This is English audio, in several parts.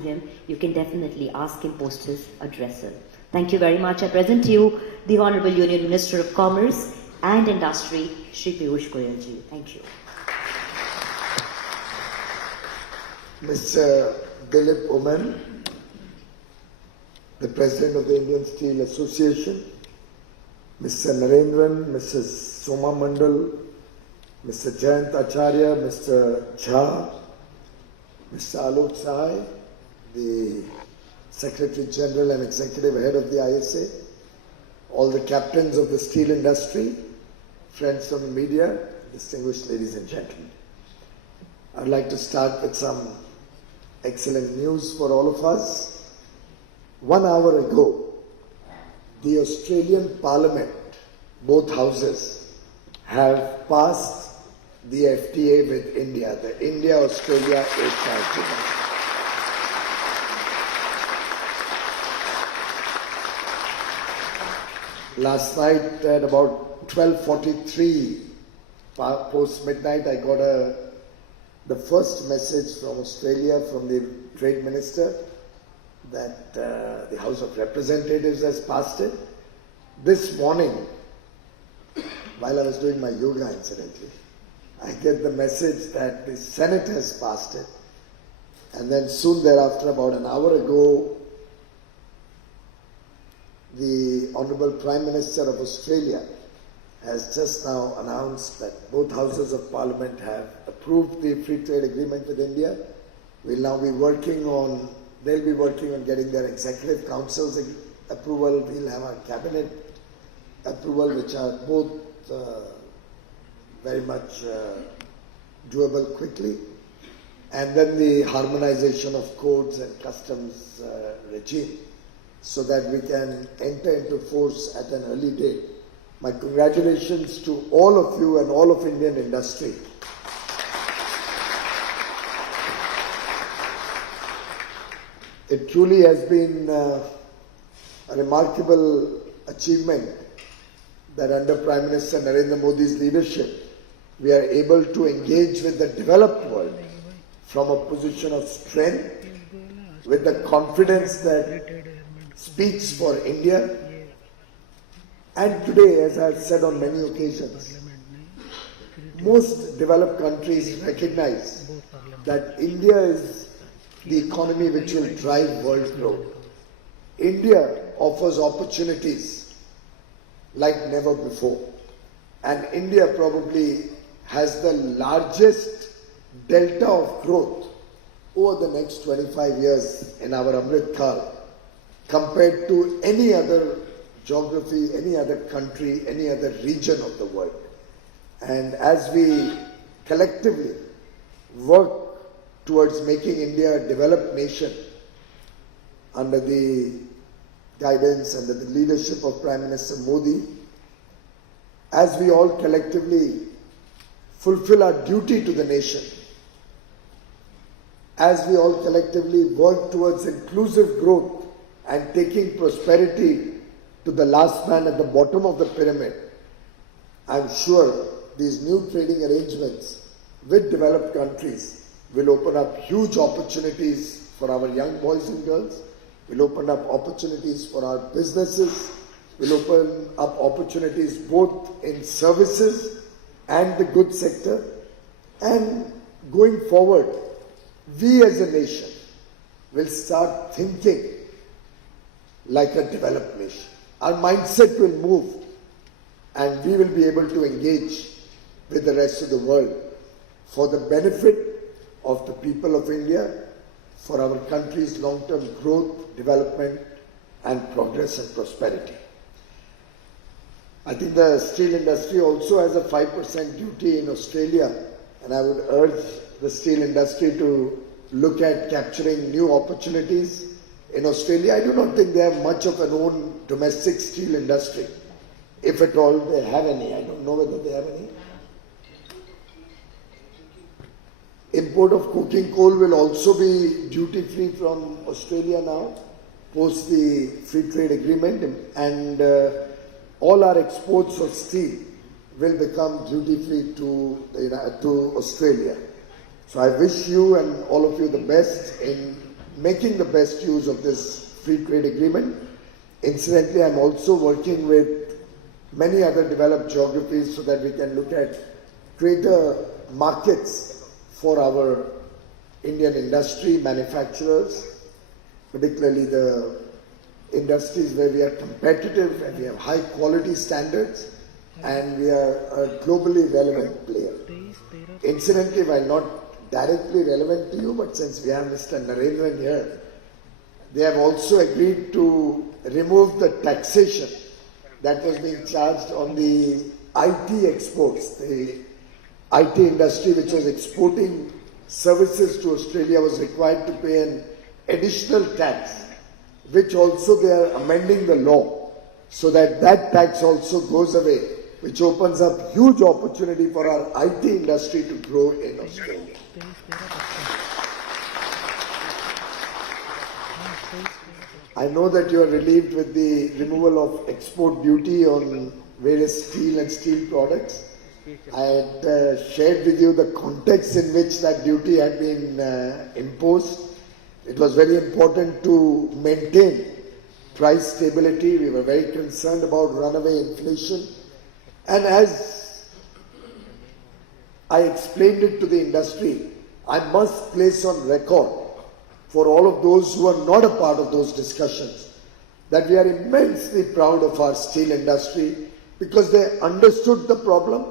him, you can definitely ask him post his address. Thank you very much. I present to you the Honorable Union Minister of Commerce and Industry, Shri Piyush Goyal ji. Thank you. Mr. Dilip Oman, the President of the Indian Steel Association, Mr. Narendran, Mrs. Soma Mandal, Mr. Jayant Acharya, Mr. Jha, Mr. Alok Sahai, the Secretary General and Executive Head of the ISA, all the captains of the steel industry, friends from the media, distinguished ladies and gentlemen. I'd like to start with some excellent news for all of us. 1 hour ago, the Australian Parliament, both houses, have passed the FTA with India, the India-Australia Trade Agreement. Last night at about 12:43 post midnight, I got the first message from Australia from the Trade Minister that the House of Representatives has passed it. This morning, while I was doing my yoga incidentally, I get the message that the Senate has passed it. And then soon thereafter, about an hour ago, the Honourable Prime Minister of Australia has just now announced that both houses of Parliament have approved the free trade agreement with India. They'll be working on getting their Executive Council's approval. We'll have our Cabinet approval, which are both very much doable quickly. And then the harmonization of codes and customs regime, so that we can enter into force at an early date. My congratulations to all of you and all of Indian industry. It truly has been a remarkable achievement that under Prime Minister Narendra Modi's leadership, we are able to engage with the developed world from a position of strength, with the confidence that speaks for India. And today, as I've said on many occasions, most developed countries recognize that India is the economy which will drive world growth. India offers opportunities like never before. And India probably has the largest delta of growth over the next 25 years in our Amrit Kal, compared to any other geography, any other country, any other region of the world. And as we collectively work towards making India a developed nation under the guidance and the leadership of Prime Minister Modi, as we all collectively fulfill our duty to the nation, as we all collectively work towards inclusive growth and taking prosperity to the last man at the bottom of the pyramid, I'm sure these new trading arrangements with developed countries will open up huge opportunities for our young boys and girls, will open up opportunities for our businesses, will open up opportunities both in services and the goods sector. And going forward, we as a nation will start thinking like a developed nation. Our mindset will move and we will be able to engage with the rest of the world for the benefit of the people of India, for our country's long-term growth, development and progress and prosperity. I think the steel industry also has a 5% duty in Australia, and I would urge the steel industry to look at capturing new opportunities in Australia. I do not think they have much of an own domestic steel industry. If at all they have any, I don't know whether they have any. Import of coking coal will also be duty-free from Australia now, post the free trade agreement, and all our exports of steel will become duty-free to Australia. So I wish you and all of you the best in making the best use of this free trade agreement. Incidentally, I'm also working with many other developed geographies so that we can look at greater markets for our Indian industry, manufacturers, particularly the industries where we are competitive and we have high quality standards and we are a globally relevant player. Incidentally, while not directly relevant to you, but since we have Mr. Narendran here, they have also agreed to remove the taxation that was being charged on the IT exports. The IT industry which was exporting services to Australia was required to pay an additional tax, which also they are amending the law so that that tax also goes away, which opens up huge opportunity for our IT industry to grow in Australia. I know that you are relieved with the removal of export duty on various steel and steel products. I had shared with you the context in which that duty had been imposed. It was very important to maintain price stability. We were very concerned about runaway inflation. And as I explained it to the industry, I must place on record for all of those who are not a part of those discussions that we are immensely proud of our steel industry because they understood the problem,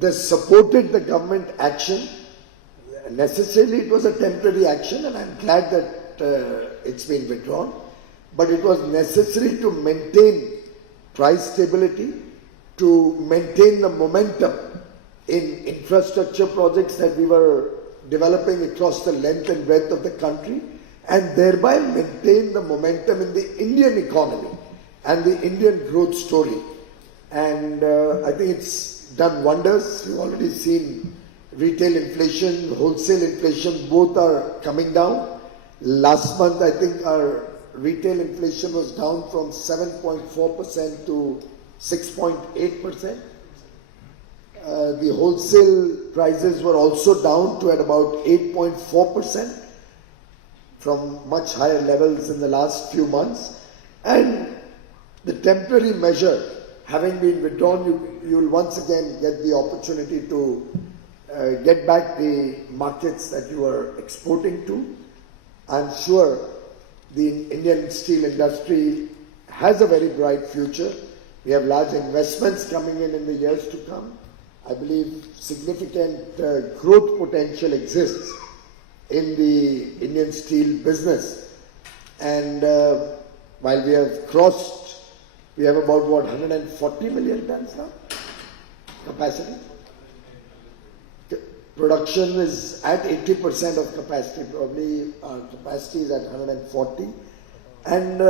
they supported the government action. Necessarily it was a temporary action and I'm glad that it's been withdrawn, but it was necessary to maintain price stability, to maintain the momentum in infrastructure projects that we were developing across the length and breadth of the country, and thereby maintain the momentum in the Indian economy and the Indian growth story. And I think it's done wonders. We've already seen retail inflation, wholesale inflation, both are coming down. Last month, I think our retail inflation was down from 7.4% to 6.8%. The wholesale prices were also down to at about 8.4% from much higher levels in the last few months. And the temporary measure having been withdrawn, you will once again get the opportunity to get back the markets that you are exporting to. I'm sure the Indian steel industry has a very bright future. We have large investments coming in the years to come. I believe significant growth potential exists in the Indian steel business. And while we have about 140 million tons now capacity. Production is at 80% of capacity, probably our capacity is at 140. And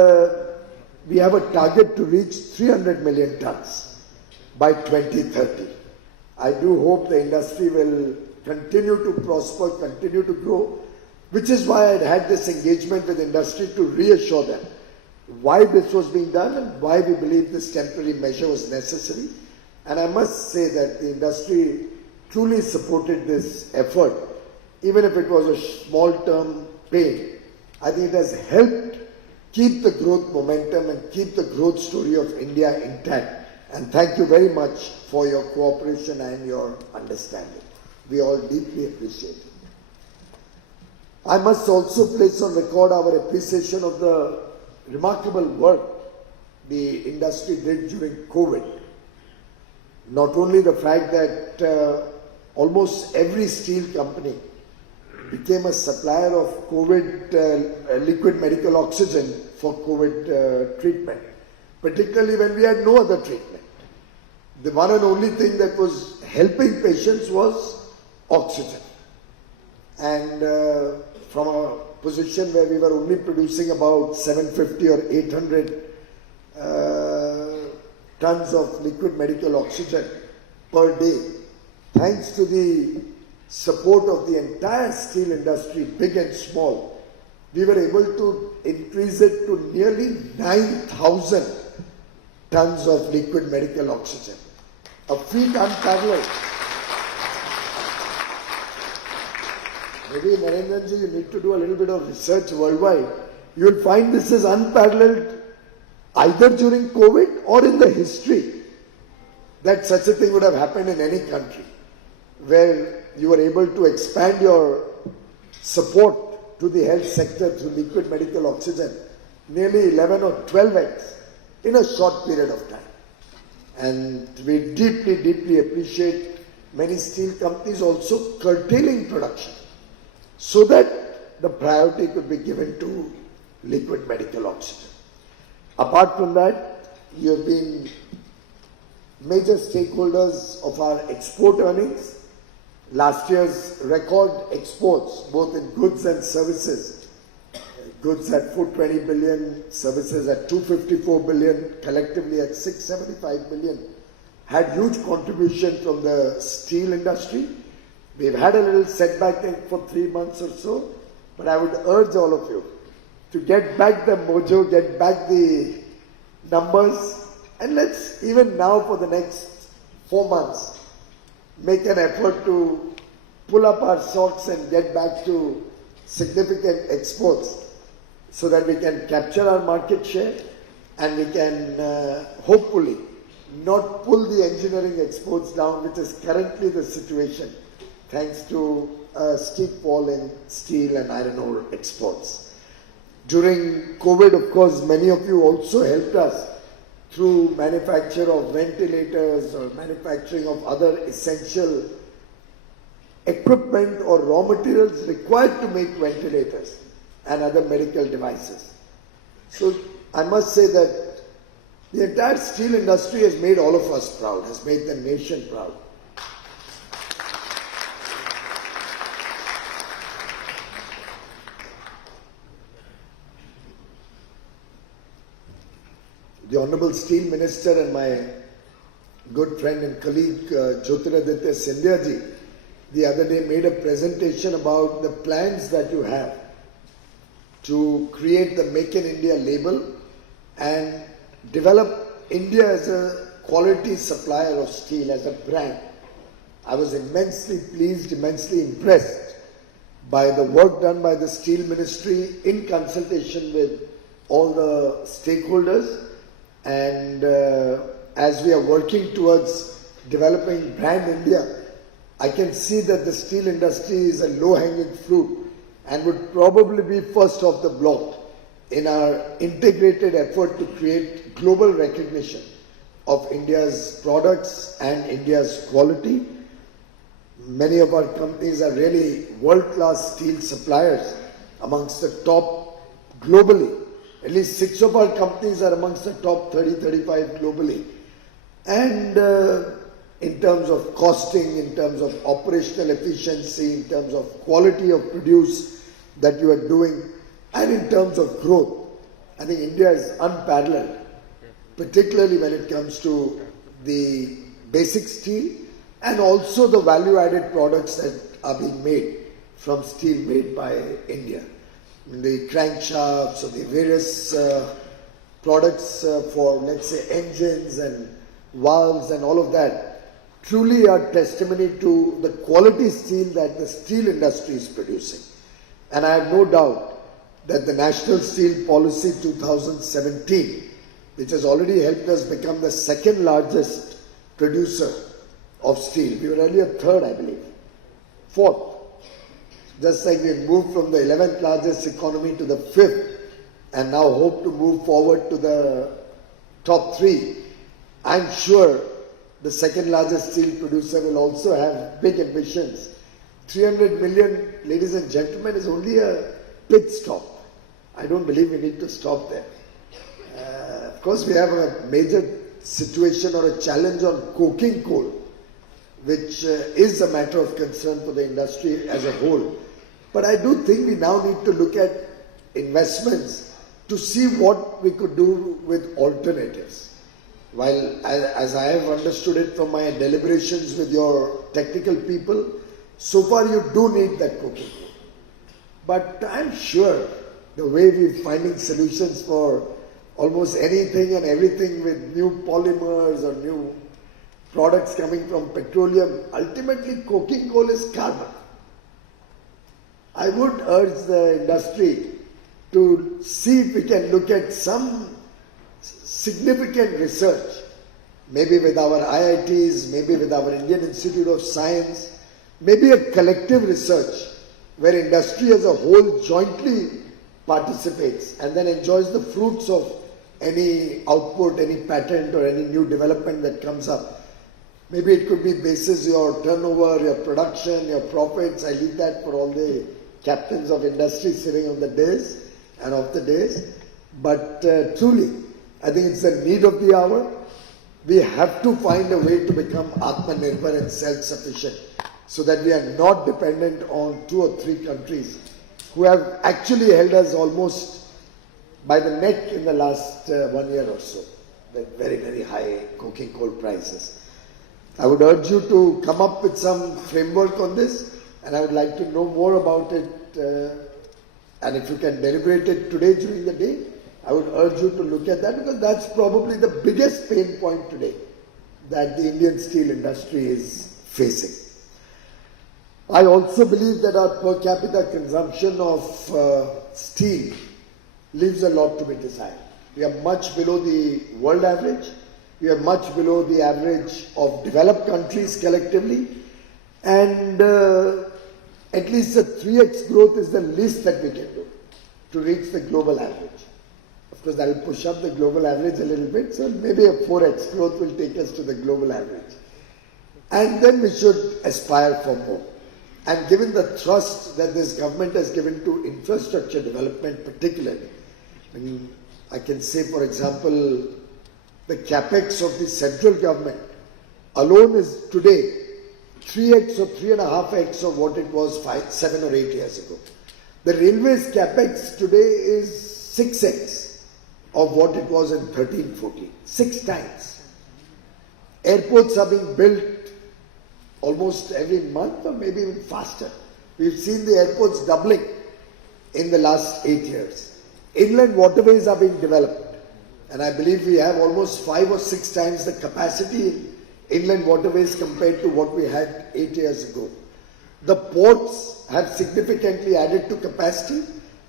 we have a target to reach 300 million tons by 2030. I do hope the industry will continue to prosper, continue to grow, which is why I had this engagement with industry to reassure them why this was being done and why we believe this temporary measure was necessary. And I must say that the industry truly supported this effort, even if it was a small-term pain. I think it has helped keep the growth momentum and keep the growth story of India intact. And thank you very much for your cooperation and your understanding. We all deeply appreciate it. I must also place on record our appreciation of the remarkable work the industry did during COVID. Not only the fact that almost every steel company became a supplier of COVID liquid medical oxygen for COVID treatment, particularly when we had no other treatment. The one and only thing that was helping patients was oxygen. And from a position where we were only producing about 750 or 800 tons of liquid medical oxygen per day, thanks to the support of the entire steel industry, big and small, we were able to increase it to nearly 9,000 tons of liquid medical oxygen. A feat unparalleled. Maybe Narendraji, you need to do a little bit of research worldwide. You will find this is unparalleled either during COVID or in the history that such a thing would have happened in any country, where you were able to expand your support to the health sector through liquid medical oxygen nearly 11 or 12x in a short period of time. And we deeply, deeply appreciate many steel companies also curtailing production so that the priority could be given to liquid medical oxygen. Apart from that, you have been major stakeholders of our export earnings. Last year's record exports, both in goods and services, goods at 420 billion, services at 254 billion, collectively at 675 billion, had huge contribution from the steel industry. We've had a little setback for 3 months or so, but I would urge all of you to get back the mojo, get back the numbers, and let's even now for the next 4 months make an effort to pull up our socks and get back to significant exports so that we can capture our market share and we can hopefully not pull the engineering exports down, which is currently the situation, thanks to a steep fall in steel and iron ore exports. During COVID, of course, many of you also helped us through manufacture of ventilators or manufacturing of other essential equipment or raw materials required to make ventilators and other medical devices. So I must say that the entire steel industry has made all of us proud, has made the nation proud. The Honorable Steel Minister and my good friend and colleague Jyotiraditya Scindia ji the other day made a presentation about the plans that you have to create the Make in India label and develop India as a quality supplier of steel, as a brand. I was immensely pleased, immensely impressed by the work done by the Steel Ministry in consultation with all the stakeholders. And as we are working towards developing brand India, I can see that the steel industry is a low-hanging fruit and would probably be first off the block in our integrated effort to create global recognition of India's products and India's quality. Many of our companies are really world-class steel suppliers, amongst the top globally. At least 6 of our companies are amongst the top 30-35 globally. And in terms of costing, in terms of operational efficiency, in terms of quality of produce that you are doing, and in terms of growth, I think India is unparalleled, particularly when it comes to the basic steel and also the value-added products that are being made from steel made by India. The crankshafts or the various products for, let's say, engines and valves and all of that truly are testimony to the quality steel that the steel industry is producing. And I have no doubt that the National Steel Policy 2017, which has already helped us become the second largest producer of steel. We were earlier third, I believe. Fourth. Just like we moved from the 11th largest economy to the 5th and now hope to move forward to the top 3. I'm sure the second largest steel producer will also have big ambitions. 300 million, ladies and gentlemen, is only a pit stop. I don't believe we need to stop there. Of course, we have a major situation or a challenge on coking coal, which is a matter of concern for the industry as a whole. But I do think we now need to look at investments to see what we could do with alternatives. While, as I have understood it from my deliberations with your technical people, so far you do need that coking coal. But I'm sure the way we're finding solutions for almost anything and everything with new polymers or new products coming from petroleum, ultimately coking coal is carbon. I would urge the industry to see if we can look at some significant research, maybe with our IITs, maybe with our Indian Institute of Science, maybe a collective research where industry as a whole jointly participates and then enjoys the fruits of any output, any patent or any new development that comes up. Maybe it could be basis your turnover, your production, your profits. I leave that for all the captains of industry sitting on the days and off the days. But truly, I think it's the need of the hour. We have to find a way to become Atmanirbhar and self-sufficient so that we are not dependent on 2 or 3 countries who have actually held us almost by the neck in the last 1 year or so with very, very high coking coal prices. I would urge you to come up with some framework on this, and I would like to know more about it, and if you can deliberate it today during the day, I would urge you to look at that, because that's probably the biggest pain point today that the Indian steel industry is facing. I also believe that our per capita consumption of steel leaves a lot to be desired. We are much below the world average. We are much below the average of developed countries collectively, and at least a 3x growth is the least that we can do to reach the global average. Of course, that will push up the global average a little bit, so maybe a 4x growth will take us to the global average. And then we should aspire for more. And given the thrust that this government has given to infrastructure development particularly, I can say, for example, the capex of the central government alone is today 3x or 3.5x of what it was 7 or 8 years ago. The railways capex today is 6x of what it was in 13-14, 6 times. Airports are being built almost every month or maybe even faster. We've seen the airports doubling in the last 8 years. Inland waterways are being developed. And I believe we have almost 5 or 6 times the capacity in inland waterways compared to what we had 8 years ago. The ports have significantly added to capacity,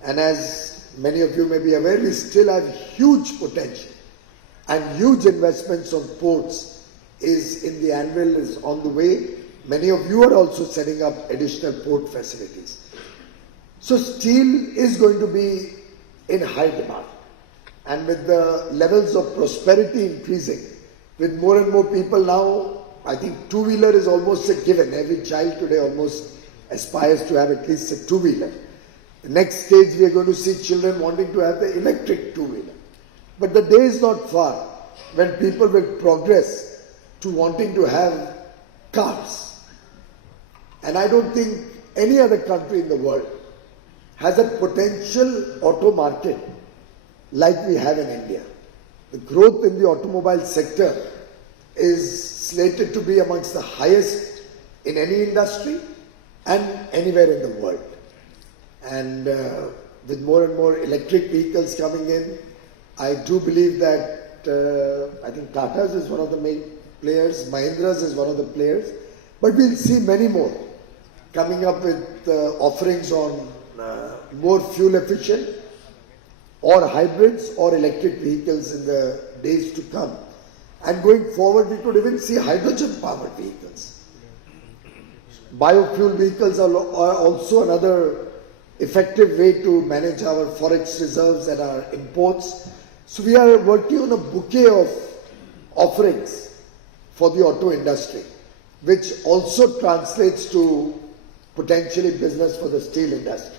and as many of you may be aware, we still have huge potential and huge investments on ports is in the anvil, is on the way. Many of you are also setting up additional port facilities. So steel is going to be in high demand. And with the levels of prosperity increasing, with more and more people now, I think two-wheeler is almost a given. Every child today almost aspires to have at least a two-wheeler. The next stage we are going to see children wanting to have the electric two-wheeler. But the day is not far when people will progress to wanting to have cars. And I don't think any other country in the world has a potential auto market like we have in India. The growth in the automobile sector is slated to be amongst the highest in any industry and anywhere in the world. And with more and more electric vehicles coming in, I do believe that I think Tata's is one of the main players, Mahindra's is one of the players, but we'll see many more coming up with offerings on more fuel efficient or hybrids or electric vehicles in the days to come. And going forward, we could even see hydrogen-powered vehicles. Biofuel vehicles are also another effective way to manage our forex reserves and our imports. So we are working on a bouquet of offerings for the auto industry, which also translates to potentially business for the steel industry.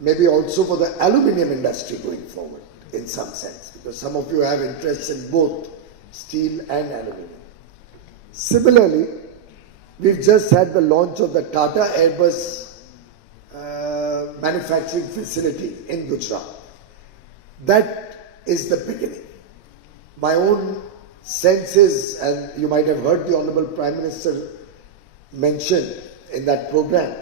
Maybe also for the aluminium industry going forward in some sense, because some of you have interests in both steel and aluminium. Similarly, we've just had the launch of the Tata Airbus manufacturing facility in Gujarat. That is the beginning. My own sense is, and you might have heard the Honorable Prime Minister mention in that program,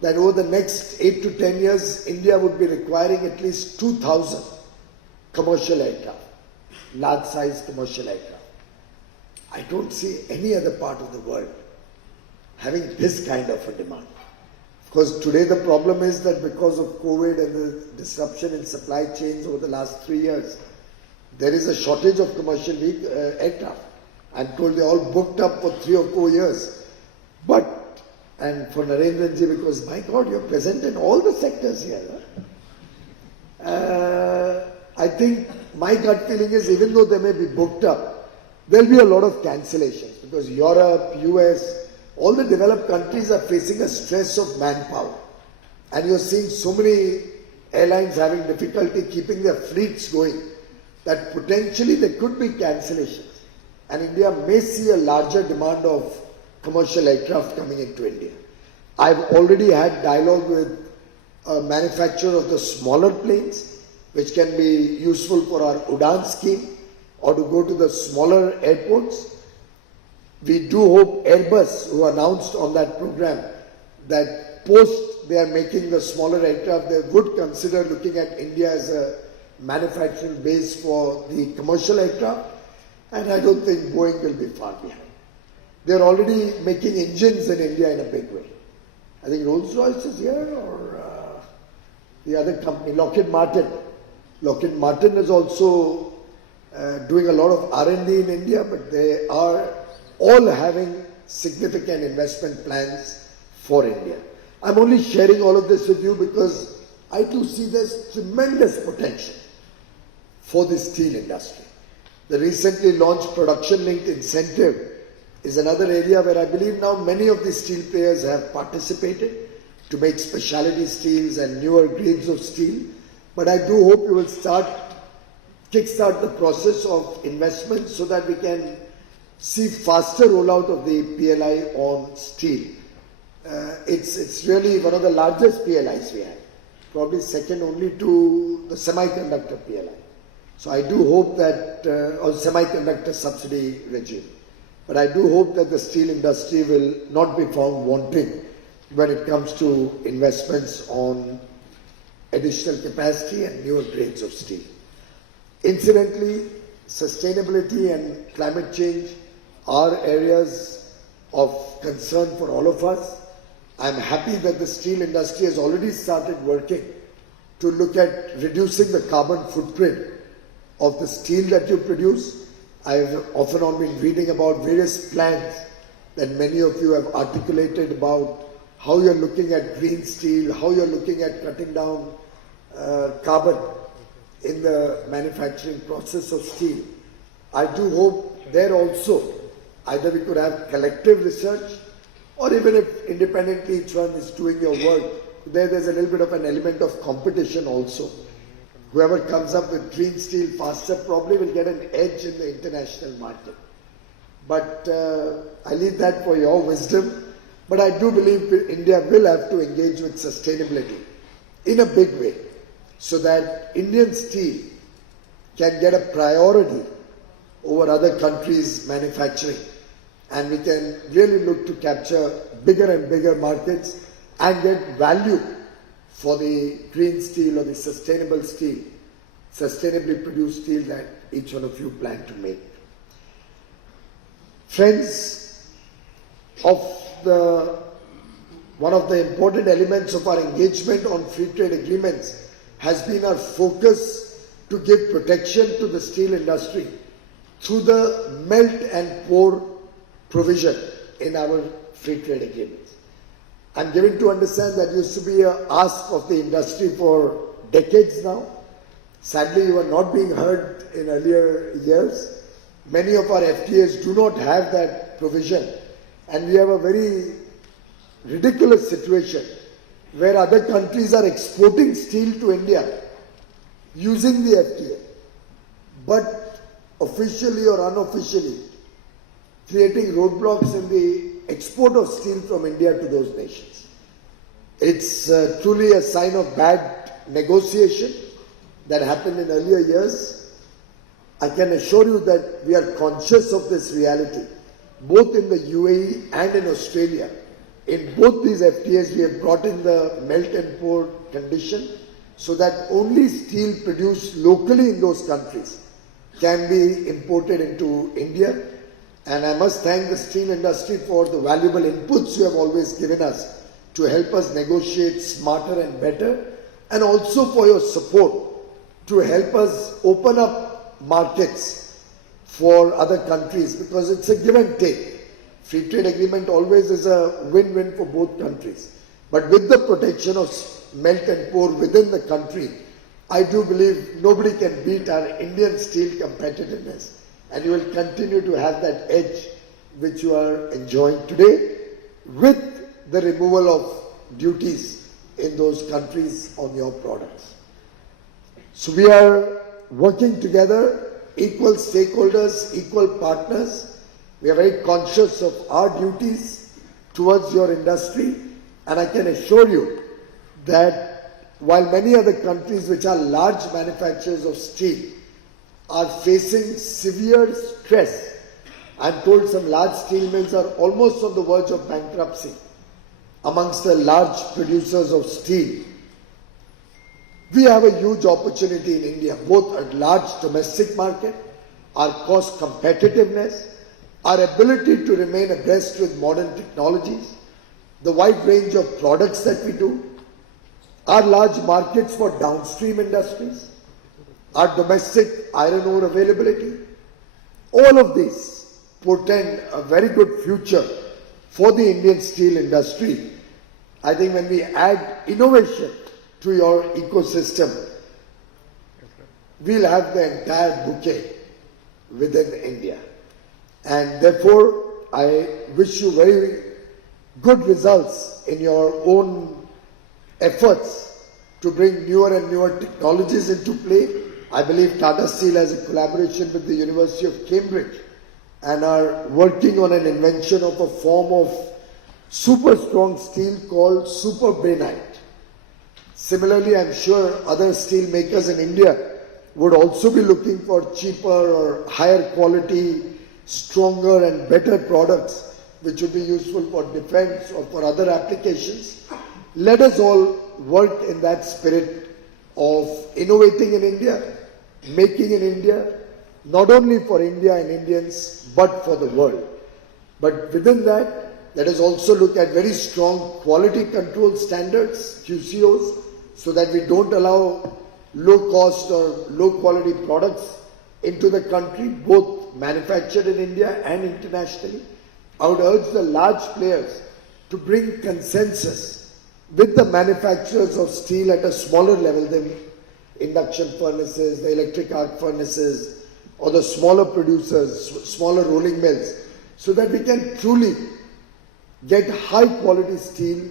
that over the next 8 to 10 years, India would be requiring at least 2,000 commercial aircraft, large-sized commercial aircraft. I don't see any other part of the world having this kind of a demand Because today the problem is that because of COVID and the disruption in supply chains over the last 3 years, there is a shortage of commercial aircraft. I'm told they're all booked up for 3 or 4 years. But, and for Narendra ji, because my God, you're present in all the sectors here. I think my gut feeling is even though they may be booked up, there'll be a lot of cancellations because Europe, US, all the developed countries are facing a stress of manpower. And you're seeing so many airlines having difficulty keeping their fleets going that potentially there could be cancellations. And India may see a larger demand of commercial aircraft coming into India. I've already had dialogue with a manufacturer of the smaller planes, which can be useful for our UDAN scheme or to go to the smaller airports. We do hope Airbus, who announced on that program that post they are making the smaller aircraft, they would consider looking at India as a manufacturing base for the commercial aircraft. And I don't think Boeing will be far behind. They're already making engines in India in a big way. I think Rolls-Royce is here or the other company, Lockheed Martin. Lockheed Martin is also doing a lot of R&D in India, but they are all having significant investment plans for India. I'm only sharing all of this with you because I do see there's tremendous potential for the steel industry. The recently launched production-linked incentive is another area where I believe now many of the steel players have participated to make specialty steels and newer grades of steel. But I do hope you will kickstart the process of investment so that we can see faster rollout of the PLI on steel. It's really one of the largest PLIs we have, probably second only to the semiconductor PLI. So I do hope that, or semiconductor subsidy regime. But I do hope that the steel industry will not be found wanting when it comes to investments on additional capacity and newer grades of steel. Incidentally, sustainability and climate change are areas of concern for all of us. I'm happy that the steel industry has already started working to look at reducing the carbon footprint of the steel that you produce. I've often been reading about various plans that many of you have articulated about how you're looking at green steel, how you're looking at cutting down carbon in the manufacturing process of steel. I do hope there also either we could have collective research or even if independently each one is doing your work, there's a little bit of an element of competition also. Whoever comes up with green steel faster probably will get an edge in the international market. But I leave that for your wisdom. But I do believe India will have to engage with sustainability in a big way so that Indian steel can get a priority over other countries' manufacturing. And we can really look to capture bigger and bigger markets and get value for the green steel or the sustainable steel, sustainably produced steel that each one of you plan to make. Friends, one of the important elements of our engagement on free trade agreements has been our focus to give protection to the steel industry through the melt and pour provision in our free trade agreements. I'm given to understand that used to be an ask of the industry for decades now. Sadly, you are not being heard in earlier years. Many of our FTAs do not have that provision, and we have a very ridiculous situation where other countries are exporting steel to India using the FTA, but officially or unofficially creating roadblocks in the export of steel from India to those nations. It's truly a sign of bad negotiation that happened in earlier years. I can assure you that we are conscious of this reality, both in the UAE and in Australia. In both these FTAs, we have brought in the melt and pour condition so that only steel produced locally in those countries can be imported into India. And I must thank the steel industry for the valuable inputs you have always given us to help us negotiate smarter and better, and also for your support to help us open up markets for other countries, because it's a give and take. Free trade agreement always is a win-win for both countries. But with the protection of melt and pour within the country, I do believe nobody can beat our Indian steel competitiveness. And you will continue to have that edge which you are enjoying today with the removal of duties in those countries on your products. So we are working together, equal stakeholders, equal partners. We are very conscious of our duties towards your industry, and I can assure you that while many other countries which are large manufacturers of steel are facing severe stress, I'm told some large steel mills are almost on the verge of bankruptcy amongst the large producers of steel. We have a huge opportunity in India, both a large domestic market, our cost competitiveness, our ability to remain abreast with modern technologies, the wide range of products that we do, our large markets for downstream industries, our domestic iron ore availability. All of these portend a very good future for the Indian steel industry. I think when we add innovation to your ecosystem, we'll have the entire bouquet within India. And therefore, I wish you very good results in your own efforts to bring newer and newer technologies into play. I believe Tata Steel has a collaboration with the University of Cambridge and are working on an invention of a form of super strong steel called super bainite. Similarly, I'm sure other steel makers in India would also be looking for cheaper or higher quality, stronger and better products which would be useful for defense or for other applications. Let us all work in that spirit of innovating in India, making in India, not only for India and Indians, but for the world. But within that, let us also look at very strong quality control standards, QCOs, so that we don't allow low cost or low quality products into the country, both manufactured in India and internationally. I would urge the large players to bring consensus with the manufacturers of steel at a smaller level than induction furnaces, the electric arc furnaces, or the smaller producers, smaller rolling mills, so that we can truly get high quality steel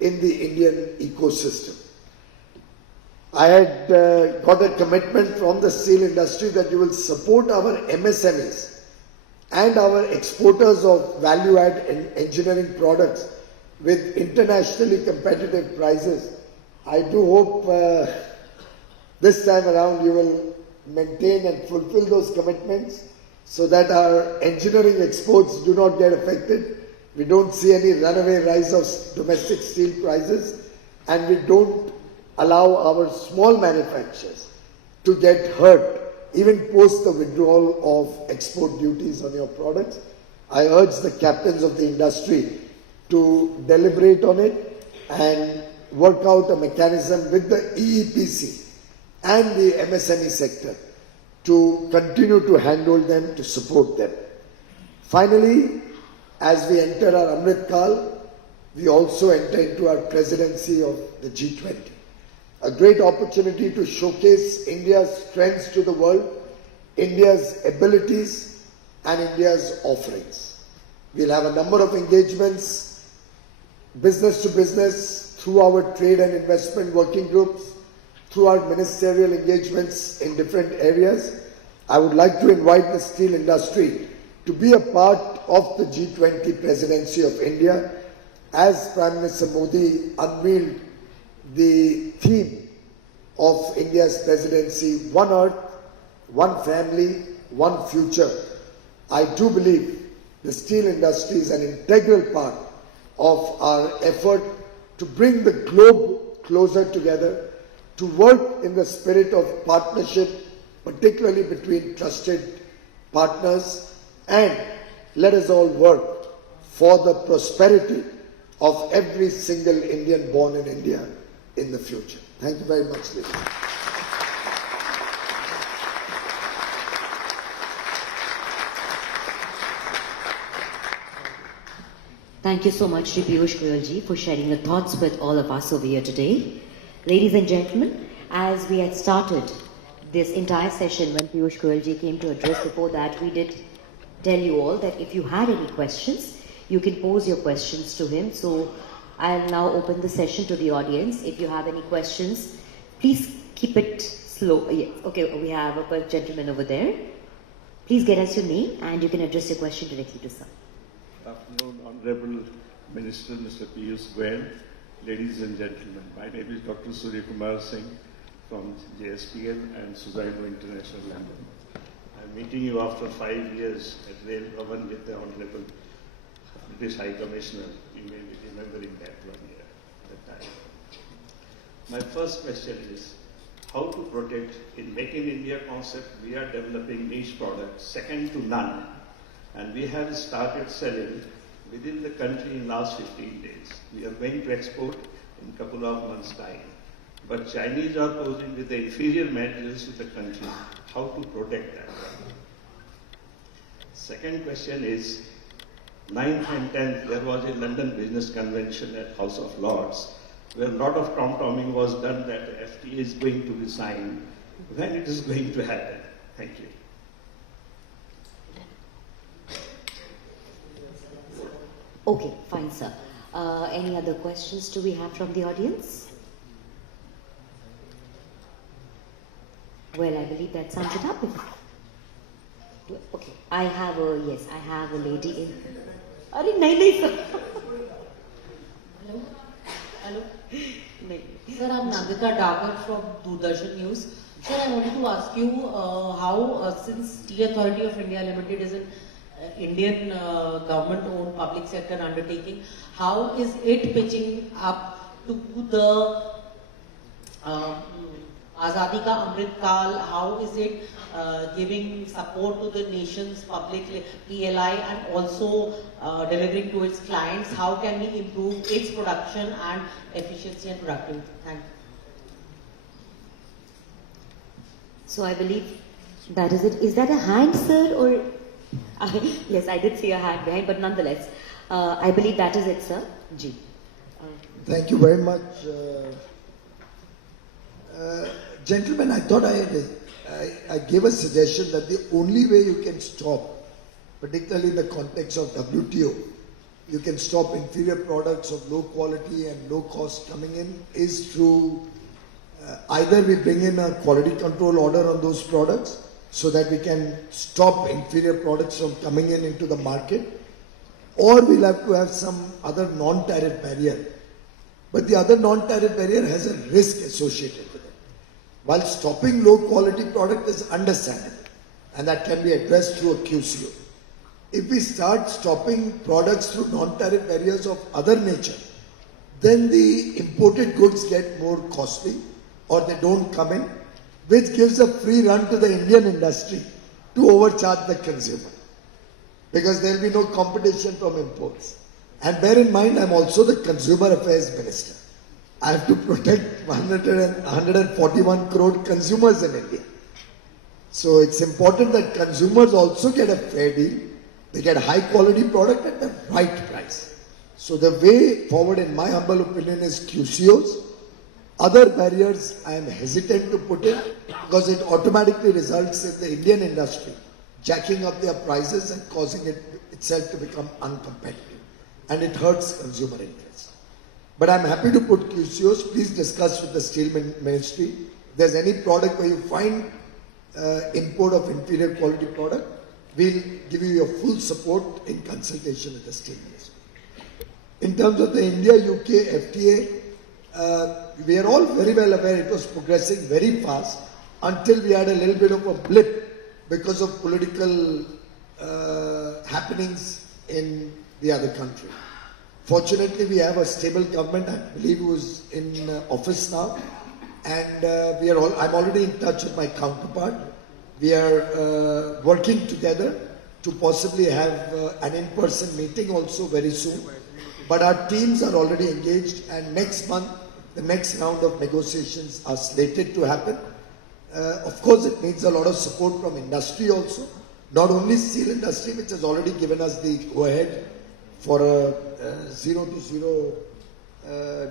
in the Indian ecosystem. I had got a commitment from the steel industry that you will support our MSMEs and our exporters of value-add engineering products with internationally competitive prices. I do hope this time around you will maintain and fulfill those commitments so that our engineering exports do not get affected. We don't see any runaway rise of domestic steel prices, and we don't allow our small manufacturers to get hurt even post the withdrawal of export duties on your products. I urge the captains of the industry to deliberate on it and work out a mechanism with the EEPC and the MSME sector to continue to handhold them, to support them. Finally, as we enter our Amrit Kal, we also enter into our presidency of the G20. A great opportunity to showcase India's strengths to the world, India's abilities and India's offerings. We'll have a number of engagements, business to business, through our trade and investment working groups, through our ministerial engagements in different areas. I would like to invite the steel industry to be a part of the G20 presidency of India, as Prime Minister Modi unveiled the theme of India's presidency, One Earth, One Family, One Future. I do believe the steel industry is an integral part of our effort to bring the globe closer together, to work in the spirit of partnership, particularly between trusted partners, and let us all work for the prosperity of every single Indian born in India in the future. Thank you very much, ladies. Thank you so much, Shri Piyush Goyal ji, for sharing your thoughts with all of us over here today. Ladies and gentlemen, as we had started this entire session when Piyush Goyal ji came to address, before that we did tell you all that if you had any questions, you can pose your questions to him. So I'll now open the session to the audience. If you have any questions, please keep it slow. Yeah. Okay, we have a gentleman over there. Please get us your name and you can address your question directly to sir. Good afternoon, Honorable Minister Mr. Piyush Goyal, ladies and gentlemen. My name is Dr. Surya Kumar Singh from JSPL and Suzaino International London. I'm meeting you after 5 years at Rail Bhavan with the Honorable British High Commissioner. You may be remembering that 1 year at that time. My first question is, how to protect, in Make in India concept, we are developing niche products second to none. And we have started selling within the country in last 15 days. We are going to export in a couple of months' time. But Chinese are posing with the inferior materials to the country. How to protect that? Second question is, 9th and 10th, there was a London Business Convention at House of Lords, where a lot of tom-tomming was done that the FTA is going to be signed. When it is going to happen? Thank you. Okay, fine, sir. Any other questions do we have from the audience? Well, I believe that sums it up. Okay, I have a lady in. Nahi, sir. Hello. Sir, I'm Nandita Dagar from Doordarshan News. Sir, I wanted to ask you how, since Tea Authority of India Limited is an Indian government-owned public sector undertaking, how is it pitching up to the Azadi Ka Amrit Kal? How is it giving support to the nation's public PLI and also delivering to its clients? How can we improve its production and efficiency and productivity? Thank you. So I believe that is it. Is that a hand, sir, or? Yes, I did see a hand behind, but nonetheless, I believe that is it, sir. Ji. Thank you very much. Gentlemen, I thought I gave a suggestion that the only way you can stop, particularly in the context of WTO, you can stop inferior products of low quality and low cost coming in is through either we bring in a quality control order on those products so that we can stop inferior products from coming in into the market, or we'll have to have some other non-tariff barrier. But the other non-tariff barrier has a risk associated with it. While stopping low quality product is understandable, and that can be addressed through a QCO. If we start stopping products through non-tariff barriers of other nature, then the imported goods get more costly or they don't come in, which gives a free run to the Indian industry to overcharge the consumer, because there will be no competition from imports. And bear in mind, I'm also the Consumer Affairs Minister. I have to protect 141 crore consumers in India. So it's important that consumers also get a fair deal. They get high quality product at the right price. So the way forward, in my humble opinion, is QCOs. Other barriers I am hesitant to put in because it automatically results in the Indian industry jacking up their prices and causing it itself to become uncompetitive. And it hurts consumer interest. But I'm happy to put QCOs. Please discuss with the Steel Ministry. If there's any product where you find import of inferior quality product, we'll give you your full support in consultation with the Steel Ministry. In terms of the India-UK FTA, we are all very well aware it was progressing very fast until we had a little bit of a blip because of political happenings in the other country. Fortunately, we have a stable government, I believe, who's in office now, and I'm already in touch with my counterpart. We are working together to possibly have an in-person meeting also very soon, But our teams are already engaged, and next month, the next round of negotiations are slated to happen. Of course, it needs a lot of support from industry also, not only steel industry, which has already given us the go-ahead for a zero to zero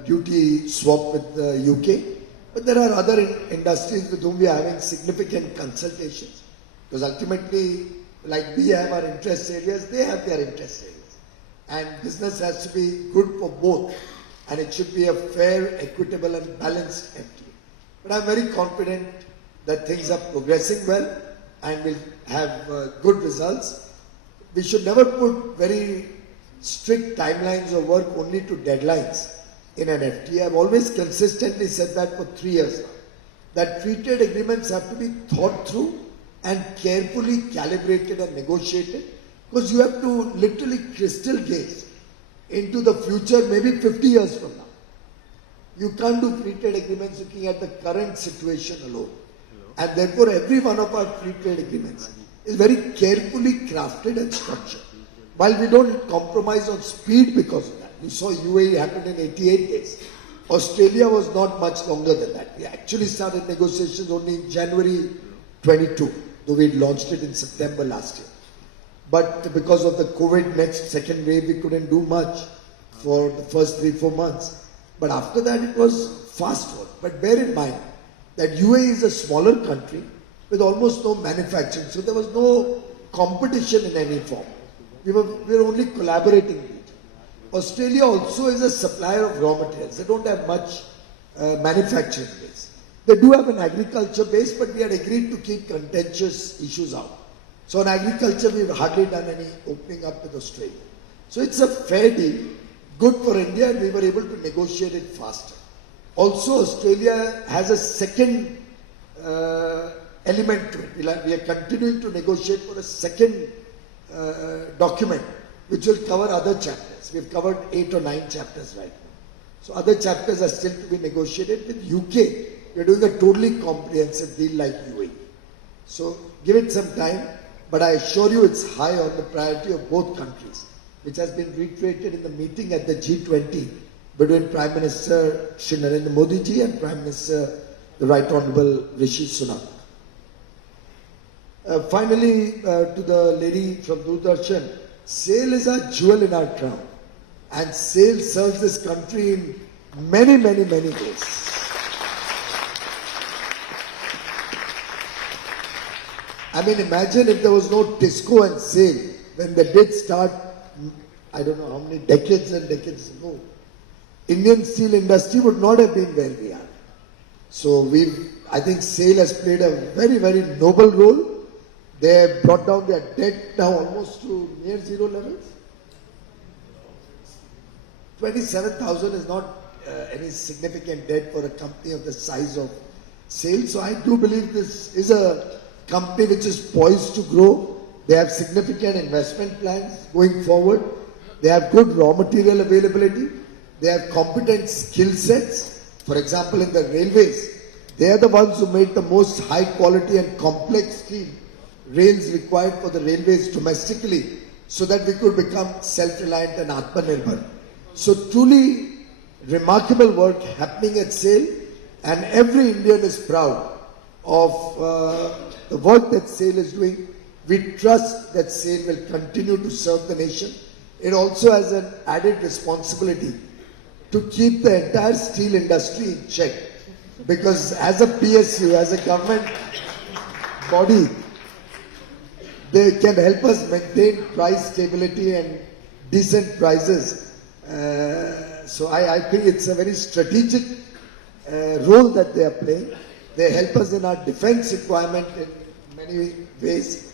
duty swap with the UK. But there are other industries with whom we are having significant consultations. Because ultimately, like we have our interest areas, they have their interest areas. And business has to be good for both. And it should be a fair, equitable and balanced FTA. But I'm very confident that things are progressing well and will have good results. We should never put very strict timelines of work only to deadlines in an FTA. I've always consistently said that for 3 years now, that free trade agreements have to be thought through and carefully calibrated and negotiated, because you have to literally crystal gaze into the future, maybe 50 years from now. You can't do free trade agreements looking at the current situation alone. And therefore, every one of our free trade agreements is very carefully crafted and structured. While we don't compromise on speed because of that. We saw UAE happened in 88 days. Australia was not much longer than that. We actually started negotiations only in January 22, though we launched it in September last year. But because of the COVID next second wave, we couldn't do much for the first 3-4 months. But after that, it was fast work. But bear in mind that UAE is a smaller country with almost no manufacturing. So there was no competition in any form. We were only collaborating. Australia also is a supplier of raw materials. They don't have much manufacturing base. They do have an agriculture base, but we had agreed to keep contentious issues out. So in agriculture, we've hardly done any opening up with Australia. So it's a fair deal, good for India, and we were able to negotiate it faster. Also, Australia has a second element to it. We are continuing to negotiate for a second document, which will cover other chapters. We've covered 8 or 9 chapters right now. So other chapters are still to be negotiated. With UK, we're doing a totally comprehensive deal like UAE. So give it some time, but I assure you it's high on the priority of both countries, which has been reiterated in the meeting at the G20 between Prime Minister Shri Narendra Modi ji and Prime Minister the Right Honourable Rishi Sunak. Finally, to the lady from Doordarshan, SAIL is a jewel in our crown, and SAIL serves this country in many, many, many ways. I mean, imagine if there was no TISCO and SAIL when they did start, I don't know how many decades and decades ago. Indian steel industry would not have been where we are. So I think SAIL has played a very, very noble role. They have brought down their debt now almost to near zero levels. 27,000 is not any significant debt for a company of the size of SAIL. So I do believe this is a company which is poised to grow. They have significant investment plans going forward. They have good raw material availability. They have competent skill sets. For example, in the railways, they are the ones who made the most high quality and complex steel rails required for the railways domestically, so that we could become self-reliant and Atmanirbhar. So truly remarkable work happening at SAIL, and every Indian is proud of the work that SAIL is doing. We trust that SAIL will continue to serve the nation. It also has an added responsibility to keep the entire steel industry in check, because as a PSU, as a government body, they can help us maintain price stability and decent prices. So I think it's a very strategic role that they are playing. They help us in our defense requirement in many ways.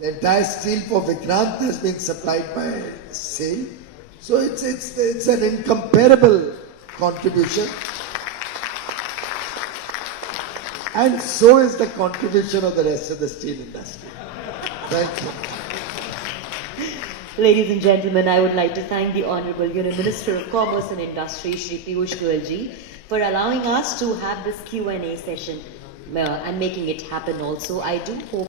The entire steel for Vikrant has been supplied by SAIL. So it's an incomparable contribution. And so is the contribution of the rest of the steel industry. Thank you. Ladies and gentlemen, I would like to thank the Honourable Union Minister of Commerce and Industry, Shri Piyush Goyal ji, for allowing us to have this Q&A session and making it happen also. I do hope